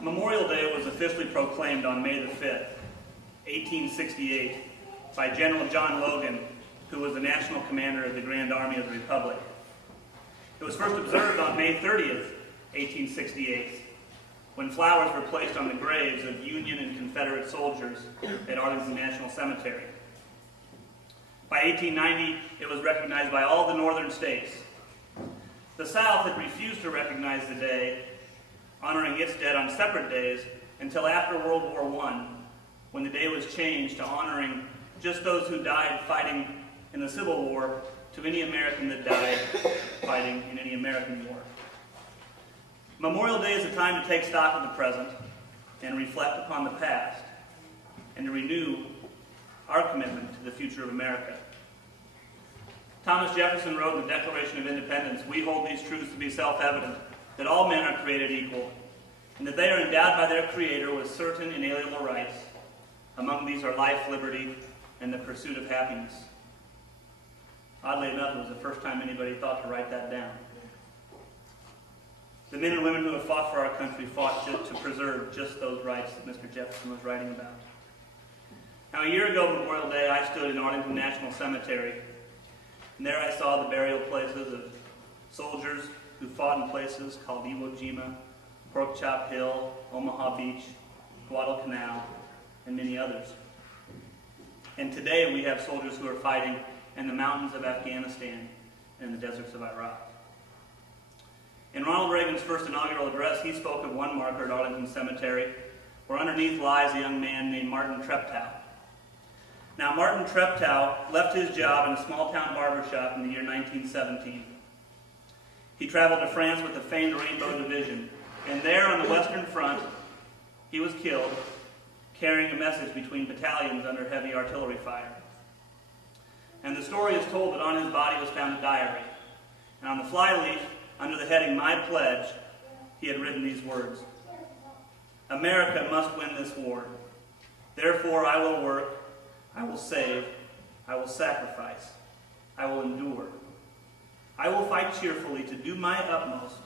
Memorial Day was officially proclaimed on May the 5th, 1868, by General John Logan, who was the national commander of the Grand Army of the Republic. It was first observed on May 30th, 1868, when flowers were placed on the graves of Union and Confederate soldiers at Arlington National Cemetery. By 1890, it was recognized by all the northern states. The South had refused to recognize the day, honoring its dead on separate days, until after World War I, when the day was changed to honoring just those who died fighting in the Civil War to any American that died fighting in any American war. Memorial Day is a time to take stock of the present and reflect upon the past, and to renew our commitment to the future of America. Thomas Jefferson wrote in the Declaration of Independence, "We hold these truths to be self-evident, that all men are created equal, and that they are endowed by their Creator with certain inalienable rights. Among these are life, liberty, and the pursuit of happiness." Oddly enough, it was the first time anybody thought to write that down. The men and women who have fought for our country fought to preserve just those rights that Mr. Jefferson was writing about. Now, a year ago, Memorial Day, I stood in Arlington National Cemetery, and there I saw the burial places of soldiers who fought in places called Iwo Jima, Pork Chop Hill, Omaha Beach, Guadalcanal, and many others. And today we have soldiers who are fighting in the mountains of Afghanistan and in the deserts of Iraq. In Ronald Reagan's first inaugural address, he spoke of one marker at Arlington Cemetery, where underneath lies a young man named Martin Treptow. Now, Martin Treptow left his job in a small-town barbershop in the year 1917. He traveled to France with the famed Rainbow Division, and there on the Western Front, he was killed, carrying a message between battalions under heavy artillery fire. And the story is told that on his body was found a diary, and on the flyleaf, under the heading, "My Pledge," he had written these words: "America must win this war. Therefore I will work, I will save, I will sacrifice, I will endure. I will fight cheerfully to do my utmost,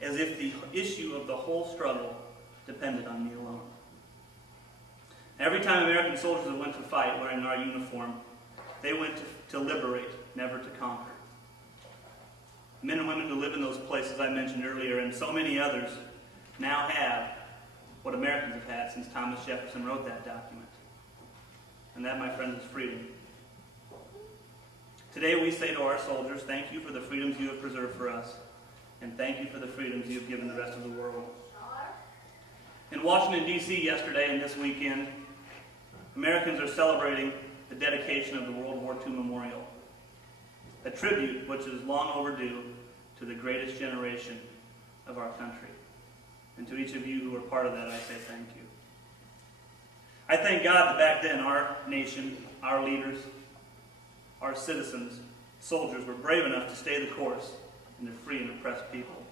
as if the issue of the whole struggle depended on me alone." Every time American soldiers went to fight wearing our uniform, they went to liberate, never to conquer. Men and women who live in those places I mentioned earlier, and so many others, now have what Americans have had since Thomas Jefferson wrote that document. And that, my friends, is freedom. Today we say to our soldiers, thank you for the freedoms you have preserved for us, and thank you for the freedoms you have given the rest of the world. In Washington, D.C. yesterday and this weekend, Americans are celebrating the dedication of the World War II Memorial, a tribute which is long overdue to the greatest generation of our country. And to each of you who were part of that, I say thank you. I thank God that back then our nation, our leaders, our citizens, soldiers were brave enough to stay the course and to free an oppressed people.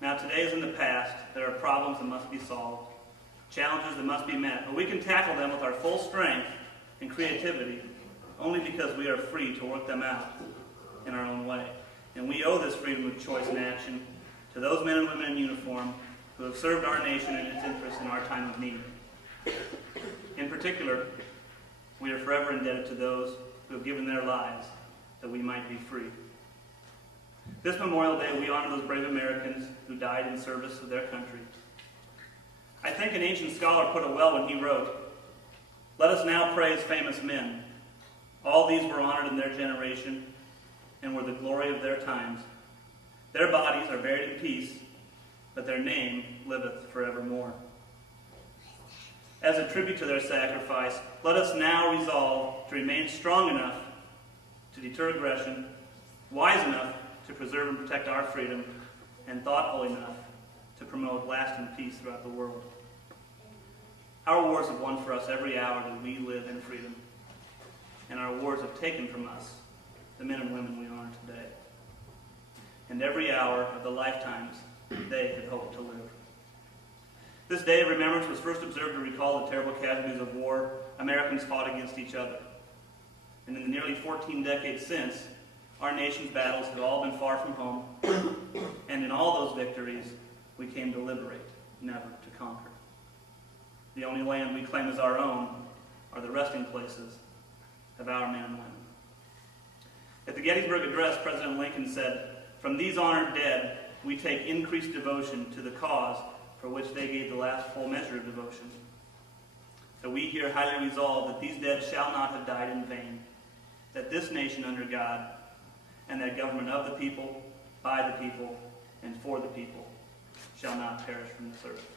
Now, today is in the past. There are problems that must be solved, challenges that must be met, but we can tackle them with our full strength and creativity only because we are free to work them out in our own way. And we owe this freedom of choice and action to those men and women in uniform who have served our nation and its interests in our time of need. In particular, we are forever indebted to those who have given their lives that we might be free. This Memorial Day, we honor those brave Americans who died in service of their country. I think an ancient scholar put it well when he wrote, "Let us now praise famous men. All these were honored in their generation and were the glory of their times. Their bodies are buried in peace, but their name liveth forevermore." As a tribute to their sacrifice, let us now resolve to remain strong enough to deter aggression, wise enough to preserve and protect our freedom, and thoughtful enough to promote lasting peace throughout the world. Our wars have won for us every hour that we live in freedom, and our wars have taken from us the men and women we honor today, and every hour of the lifetimes they had hoped to live. This day of remembrance was first observed to recall the terrible casualties of war Americans fought against each other. And in the nearly 14 decades since, our nation's battles have all been far from home, and in all those victories, we came to liberate, never to conquer. The only land we claim as our own are the resting places of our men and women. At the Gettysburg Address, President Lincoln said, "From these honored dead, we take increased devotion to the cause for which they gave the last full measure of devotion. So we here highly resolve that these dead shall not have died in vain, that this nation under God, and that government of the people, by the people, and for the people, shall not perish from this earth."